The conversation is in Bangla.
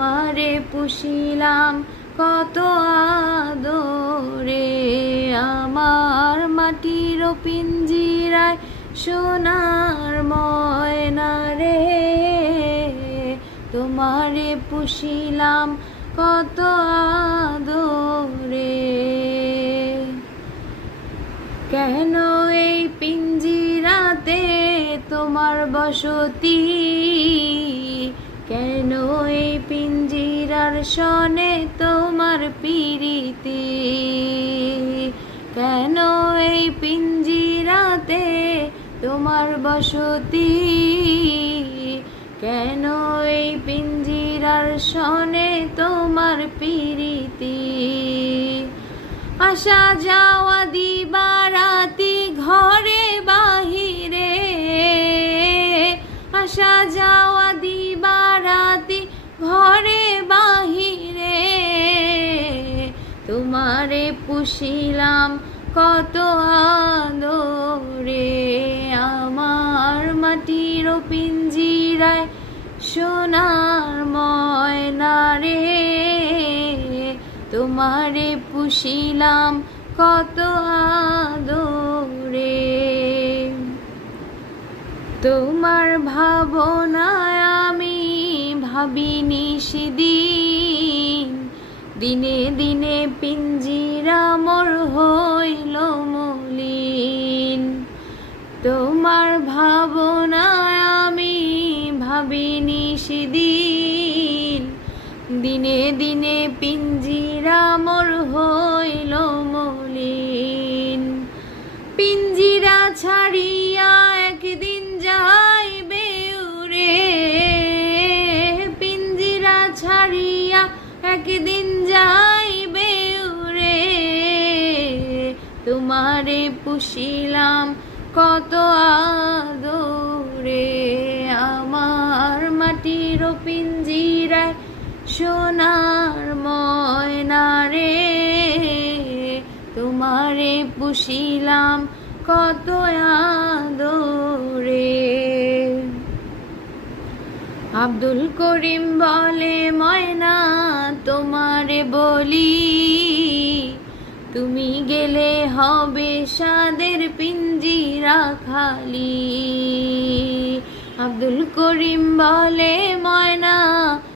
তোমারে পুষিলাম কত আদরে, আমার মাটির পিঞ্জিরায় সোনার ময়না রে, তোমারে পুষিলাম কত আদরে। কেন এই পিঞ্জিরাতে তোমার বসতি, কেন এই পিঞ্জিরার সনে তোমার পিরিতি, কেন এই পিঞ্জিরাতে তোমার বসতি, কেন এই পিঞ্জিরার সনে তোমার পিরিতি। আসা যাওয়া দিবারাতি ঘরে বাহিরে, আসা যাওয়া দিবারাতি ঘরে বাহিরে, তোমারে পুষিলাম কত আদরে, আমার মাটির পিঞ্জিরায় সোনার ময়না রে, তোমারে পুষিলাম কত আদরে। তোমার ভাবনায় আমি ভাবিনি সেদিন, দিনে দিনে পিঞ্জিরা মোর হইল মলিন। তোমার ভাবনায় আমি ভাবিনি সেদিন, দিনে দিনে পিঞ্জিরা মোর হইল মলিন। পিঞ্জিরা ছাড়িয়া একদিন যাইবে উড়ে, পিঞ্জিরা ছাড়িয়া একদিন যাইবে উড়ে, তোমারে পুষিলাম কত আদরে, আমার মাটির পিঞ্জিরায় সোনার ময়না রে, তোমারে পুষিলাম কত আদরে। আব্দুল করিম বলে ময়না তোমারে বলি, তুমি গেলে হবে সাদের পিঞ্জিরা খালি। আব্দুল করিম বলে ময়না